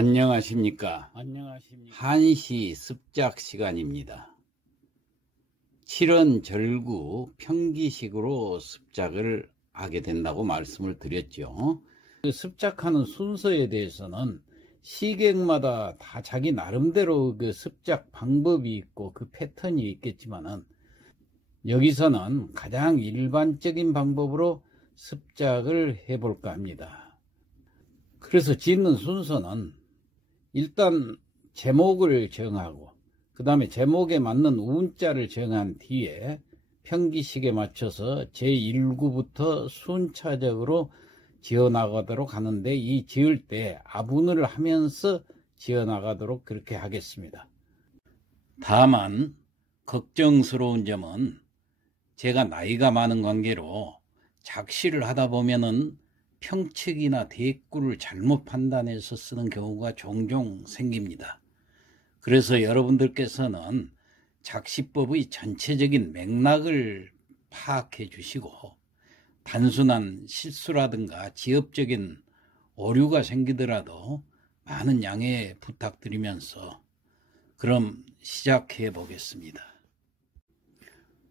안녕하십니까. 한시 습작 시간입니다. 7원 절구 평기식으로 습작을 하게 된다고 말씀을 드렸죠. 그 습작하는 순서에 대해서는 시객마다 다 자기 나름대로 그 습작 방법이 있고 그 패턴이 있겠지만은 여기서는 가장 일반적인 방법으로 습작을 해볼까 합니다. 그래서 짓는 순서는 일단 제목을 정하고 그 다음에 제목에 맞는 운자를 정한 뒤에 평기식에 맞춰서 제1구부터 순차적으로 지어나가도록 하는데, 이 지을 때 아분을 하면서 지어나가도록 그렇게 하겠습니다. 다만 걱정스러운 점은 제가 나이가 많은 관계로 작시를 하다 보면은 평측이나 대꾸를 잘못 판단해서 쓰는 경우가 종종 생깁니다. 그래서 여러분들께서는 작시법의 전체적인 맥락을 파악해 주시고 단순한 실수라든가 지엽적인 오류가 생기더라도 많은 양해 부탁드리면서 그럼 시작해 보겠습니다.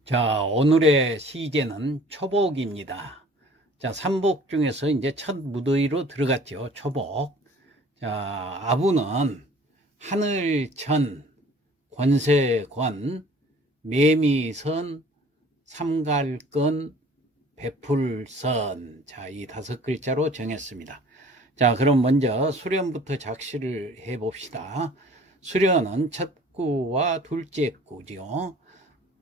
자, 오늘의 시제는 초복입니다. 자, 삼복 중에서 이제 첫 무더위로 들어갔죠. 초복. 자, 아부는 하늘천, 권세권, 매미선, 삼갈건, 베풀선. 자, 이 5글자로 정했습니다. 자, 그럼 먼저 수련부터 작시를 해 봅시다. 수련은 첫 구와 둘째 구죠.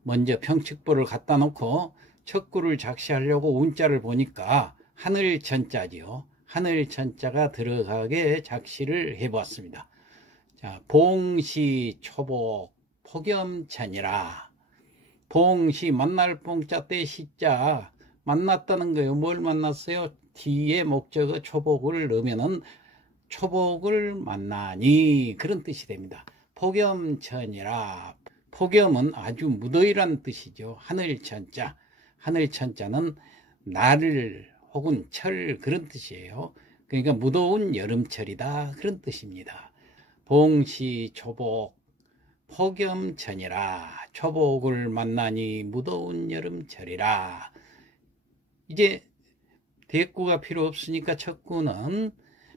먼저 평측보를 갖다 놓고 첫 구를 작시하려고 운자를 보니까 하늘천자지요. 하늘천자가 들어가게 작시를 해보았습니다. 자, 봉시 초복 폭염천이라. 봉시 만날 봉자 때 시자 만났다는 거예요. 뭘 만났어요? 뒤에 목적어 초복을 넣으면은 초복을 만나니 그런 뜻이 됩니다. 폭염천이라. 폭염은 아주 무더위란 뜻이죠. 하늘천자. 하늘천자는 날을 혹은 철 그런 뜻이에요. 그러니까 무더운 여름철이다 그런 뜻입니다. 봉시 초복 폭염천이라. 초복을 만나니 무더운 여름철이라. 이제 대꾸가 필요 없으니까 첫 구는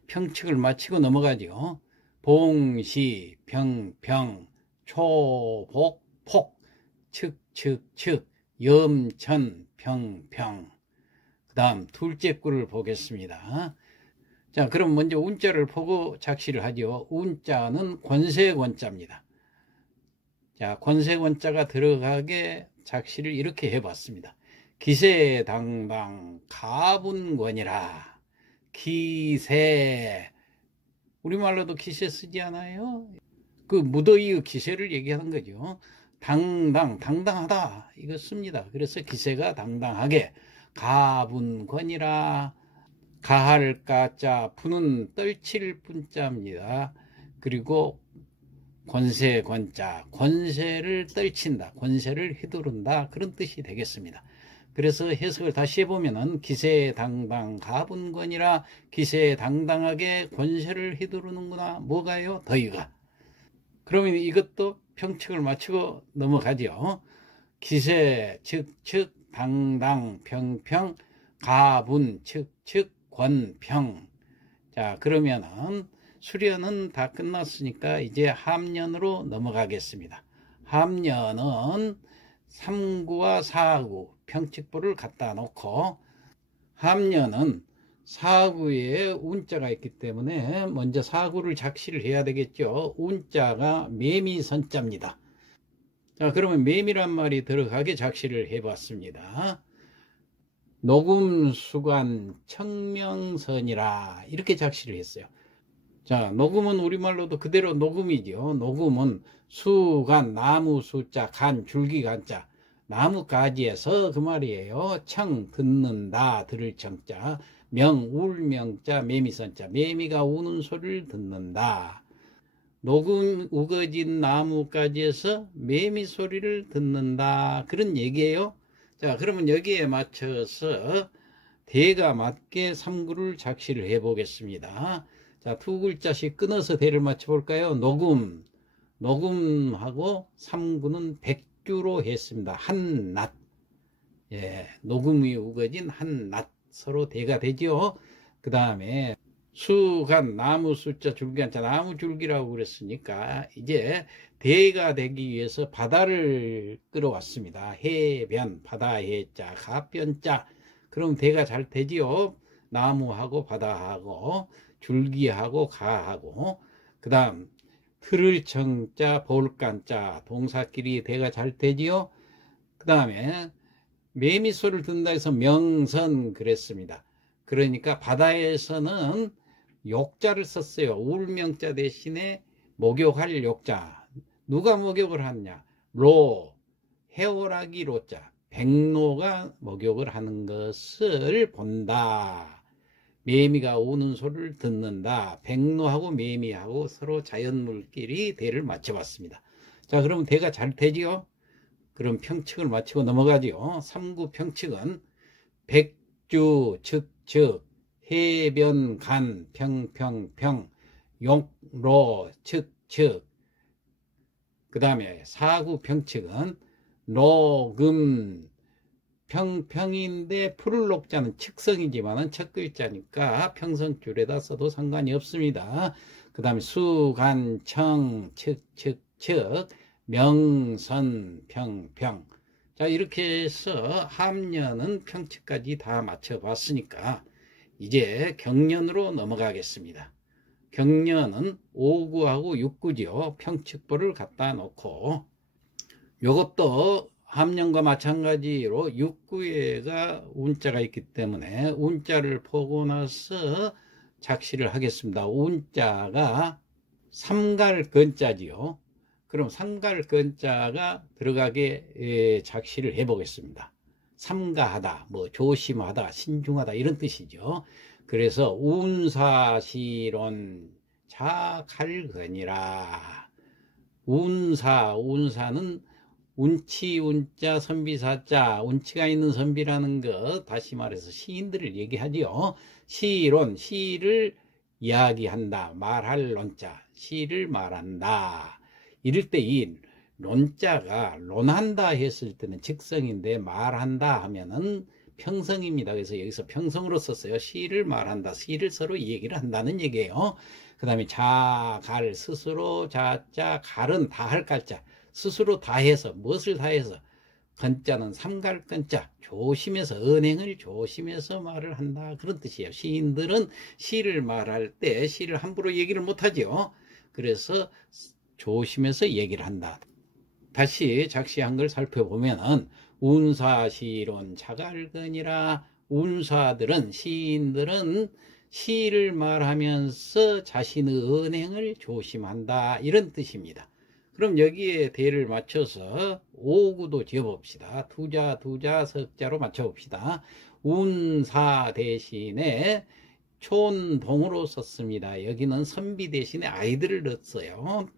평측을 마치고 넘어가죠. 봉시 평평 초복 폭 측측측 염천 평평. 그 다음 둘째 구를 보겠습니다. 자, 그럼 먼저 운자를 보고 작시를 하죠. 운자는 권세권자입니다. 자, 권세권자가 들어가게 작시를 이렇게 해봤습니다. 기세당당 가분권이라. 기세, 우리말로도 기세 쓰지 않아요? 그 무더위의 기세를 얘기하는 거죠. 당당하다 이거 씁니다. 그래서 기세가 당당하게. 가분권이라. 가할 가자, 분은 떨칠 분자입니다. 그리고 권세 권자, 권세를 떨친다, 권세를 휘두른다 그런 뜻이 되겠습니다. 그래서 해석을 다시 해보면은 기세당당 가분권이라. 기세당당하게 권세를 휘두르는구나. 뭐가요? 더위가. 그러면 이것도 평측을 마치고 넘어가죠. 기세 측측 당당 평평 가분 측측 권평. 자, 그러면은 수련은 다 끝났으니까 이제 함년으로 넘어가겠습니다. 함년은 3구와 4구 평측보를 갖다 놓고, 함년은 4구에 운자가 있기 때문에 먼저 4구를 작시를 해야 되겠죠. 운자가 매미선자입니다. 자, 그러면 매미란 말이 들어가게 작시를 해봤습니다. 녹음수관 청명선이라 이렇게 작시를 했어요. 자, 녹음은 우리말로도 그대로 녹음이죠. 녹음은 수간, 나무 수자, 간, 줄기 간자, 나무가지에서 그 말이에요. 청, 듣는다, 들을 청자, 명, 울명자, 매미선자, 매미가 우는 소리를 듣는다. 녹음 우거진 나무가지에서 매미 소리를 듣는다 그런 얘기예요. 자, 그러면 여기에 맞춰서 대가 맞게 3구를 작시를 해 보겠습니다. 자, 두 글자씩 끊어서 대를 맞춰볼까요? 녹음, 녹음하고 3구는 백주로 했습니다. 한낱. 예, 녹음이 우거진 한낱. 서로 대가 되죠. 그 다음에 수간, 나무 숫자, 줄기 한자, 나무 줄기라고 그랬으니까 이제 대가 되기 위해서 바다를 끌어왔습니다. 해변, 바다 해자, 가변자. 그럼 대가 잘 되지요. 나무하고 바다하고 줄기하고 가하고. 그 다음 들을 청자, 볼간자, 동사끼리 대가 잘 되지요. 그 다음에 매미소를 듣는다 해서 명선 그랬습니다. 그러니까 바다에서는 욕자를 썼어요. 울명자 대신에 목욕할 욕자. 누가 목욕을 하느냐? 로, 해오라기 로자. 백로가 목욕을 하는 것을 본다. 매미가 우는 소리를 듣는다. 백로하고 매미하고 서로 자연물끼리 대를 맞춰봤습니다. 자, 그러면 대가 잘 되지요? 그럼 평칙을 맞추고 넘어가지요. 3구 평칙은 백주, 즉, 해변, 간, 평, 욕로, 즉. 그 다음에 4구 평칙은 녹음, 평인데 풀을 녹자는 측성이지만은 첫 글자니까 평성줄에다 써도 상관이 없습니다. 그 다음에 수, 간, 청, 즉, 명선, 평. 자, 이렇게 해서 함년은 평치까지 다 맞춰봤으니까 이제 경년으로 넘어가겠습니다. 경년은 5구하고 6구죠. 평칙보를 갖다 놓고 요것도 함년과 마찬가지로 6구에가 운자가 있기 때문에 운자를 보고 나서 작시를 하겠습니다. 운자가 삼갈건자지요. 그럼 삼갈건자가 들어가게 작시를 해보겠습니다. 삼가하다, 뭐 조심하다, 신중하다 이런 뜻이죠. 그래서 운사시론 자갈건이라. 운사는 운치, 운자, 선비사자, 운치가 있는 선비라는 것, 다시 말해서 시인들을 얘기하죠. 시론, 시를 이야기한다, 말할 론자, 시를 말한다. 이럴 때 이 론자가 론한다 했을 때는 직성인데 말한다 하면은 평성입니다. 그래서 여기서 평성으로 썼어요. 시를 말한다. 시를 서로 얘기를 한다는 얘기예요. 그 다음에 자갈, 스스로, 자자, 갈은 다할 갈자. 스스로 다해서, 무엇을 다해서? 건자는 삼갈건자, 조심해서, 언행을 조심해서 말을 한다. 그런 뜻이에요. 시인들은 시를 말할 때 시를 함부로 얘기를 못하죠. 그래서 조심해서 얘기를 한다. 다시 작시한 걸 살펴보면은 운사시론 자갈건이라. 운사들은, 시인들은 시를 말하면서 자신의 언행을 조심한다 이런 뜻입니다. 그럼 여기에 대를 맞춰서 5구도 지어봅시다. 두자 석자로 맞춰봅시다. 운사 대신에 촌동으로 썼습니다. 여기는 선비 대신에 아이들을 넣었어요.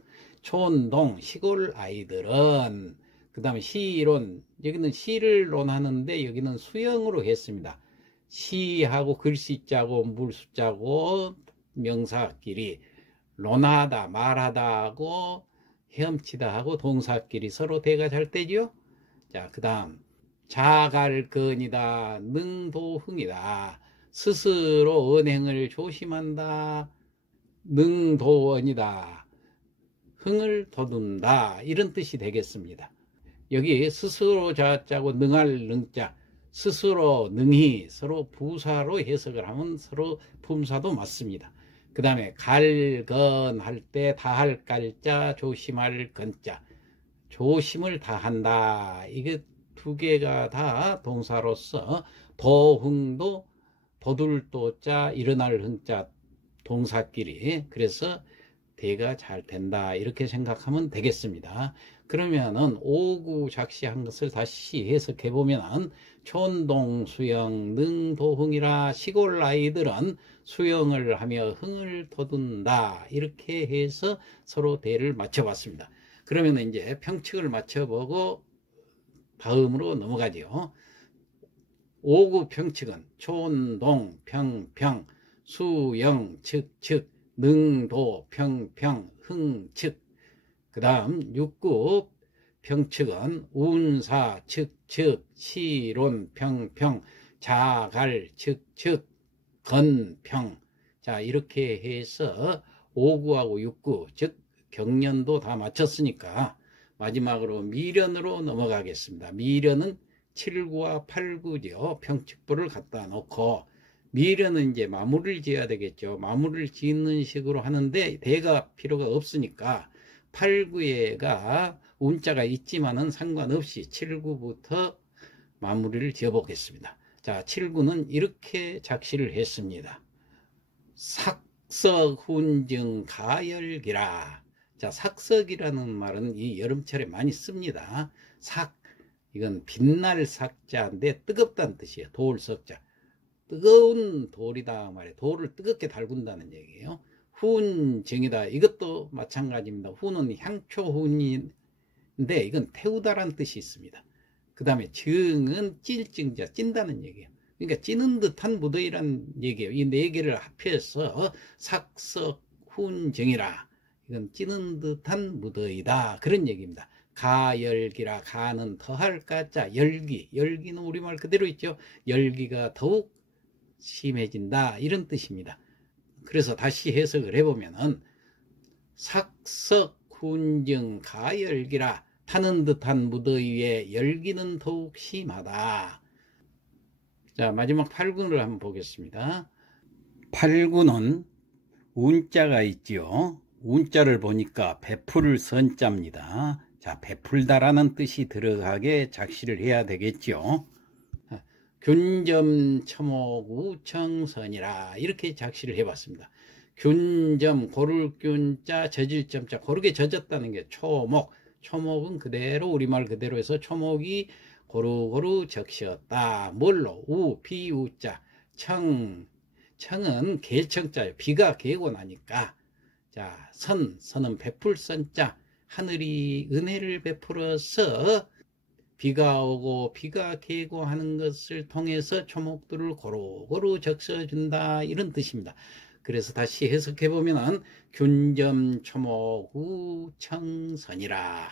촌동, 시골 아이들은. 그 다음에 시론, 여기는 시를 논하는데 여기는 수형으로 했습니다. 시하고 글씨자고 물숫자고 명사끼리 논하다, 말하다 하고 헤엄치다 하고 동사끼리 서로 대가 잘 되죠. 자, 그 다음 자갈건이다, 능도흥이다. 스스로 언행을 조심한다, 능도언이다, 흥을 돋운다 이런 뜻이 되겠습니다. 여기 스스로 자자고 능할 능자, 스스로 능히 서로 부사로 해석을 하면 서로 품사도 맞습니다. 그 다음에 갈건할 때 다할 갈자, 조심할 건자, 조심을 다한다. 이게 두 개가 다 동사로서 도흥도 도둘 도자, 일어날 흥자 동사끼리, 그래서 대가 잘 된다 이렇게 생각하면 되겠습니다. 그러면은 5구 작시한 것을 다시 해석해 보면은 촌동 수영 능도흥이라. 시골 아이들은 수영을 하며 흥을 돋운다 이렇게 해서 서로 대를 맞춰봤습니다. 그러면 이제 평칙을 맞춰보고 다음으로 넘어가죠. 5구 평칙은 촌동 평 수영 즉 능도, 평평, 흥측. 그 다음 6급 평측은 운사, 측측, 시론, 평평, 자갈, 측측, 건평. 자, 이렇게 해서 5구하고 6구, 즉 경련도 다 마쳤으니까 마지막으로 미련으로 넘어가겠습니다. 미련은 7구와 8구죠. 평측부를 갖다 놓고 미련은 이제 마무리를 지어야 되겠죠. 마무리를 짓는 식으로 하는데 대가 필요가 없으니까 8구에가 운자가 있지만은 상관없이 7구부터 마무리를 지어 보겠습니다. 자, 7구는 이렇게 작시를 했습니다. 삭석훈증 가열기라. 자, 삭석이라는 말은 이 여름철에 많이 씁니다. 삭, 이건 빛날 삭자인데 뜨겁다는 뜻이에요. 돌 석자. 뜨거운 돌이다 말이에요. 돌을 뜨겁게 달군다는 얘기예요. 훈증이다. 이것도 마찬가지입니다. 훈은 향초훈인데 이건 태우다라는 뜻이 있습니다. 그 다음에 증은 찔증자, 찐다는 얘기예요. 그러니까 찌는 듯한 무더위란 얘기예요. 이 네 개를 합해서 삭석훈증이라. 이건 찌는 듯한 무더위다. 그런 얘기입니다. 가열기라. 가는 더할 가자. 열기. 열기는 우리말 그대로 있죠. 열기가 더욱 심해진다. 이런 뜻입니다. 그래서 다시 해석을 해보면은 삭석훈증 가열기라. 타는 듯한 무더위에 열기는 더욱 심하다. 자, 마지막 8구를 한번 보겠습니다. 8구는 운자가 있지요. 운자를 보니까 베풀 선자입니다. 자, 베풀다라는 뜻이 들어가게 작시를 해야 되겠죠. 균점 첨옥 우청선이라 이렇게 작시를 해봤습니다. 균점 고를 균자 젖을 점자 고르게 젖었다는 게 초목. 초목은 그대로 우리말 그대로 해서 초목이 고루고루 적시었다. 뭘로? 우, 비우자. 청은 개청자예요. 비가 개고 나니까. 자, 선은 베풀 선자. 하늘이 은혜를 베풀어서 비가 오고 비가 개고 하는 것을 통해서 초목들을 고루고루 적셔준다. 이런 뜻입니다. 그래서 다시 해석해 보면은 균점 초목 우청선이라.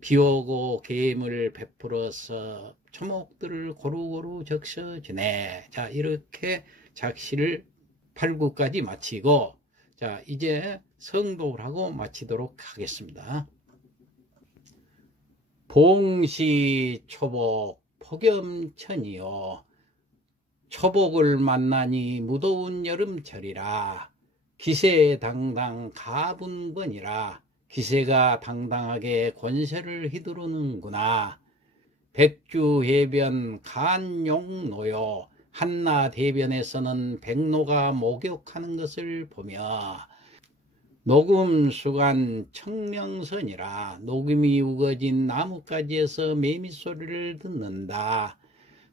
비오고 계임을 베풀어서 초목들을 고루고루 적셔주네. 자, 이렇게 작시를 8구까지 마치고, 자, 이제 성독을 하고 마치도록 하겠습니다. 봉시 초복 폭염천이요. 초복을 만나니 무더운 여름철이라. 기세당당 가분권이라. 기세가 당당하게 권세를 휘두르는구나. 백주해변 간용노요. 한나대변에서는 백로가 목욕하는 것을 보며 녹음수간 청명선이라. 녹음이 우거진 나뭇가지에서 매미소리를 듣는다.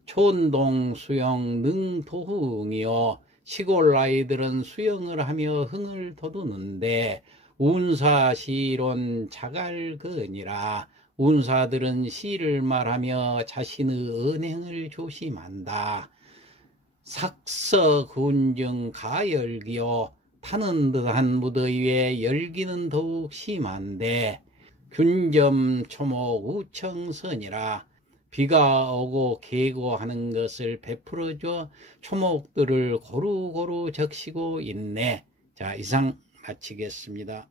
촌동 수영 능도흥이요. 시골 아이들은 수영을 하며 흥을 돋우는데 운사시론 자갈근이라. 운사들은 시를 말하며 자신의 언행을 조심한다. 삭석훈증 가열기요. 타는 듯한 무더위에 열기는 더욱 심한데 균점 초목 우청선이라. 비가 오고 개고 하는 것을 베풀어줘 초목들을 고루고루 적시고 있네. 자, 이상 마치겠습니다.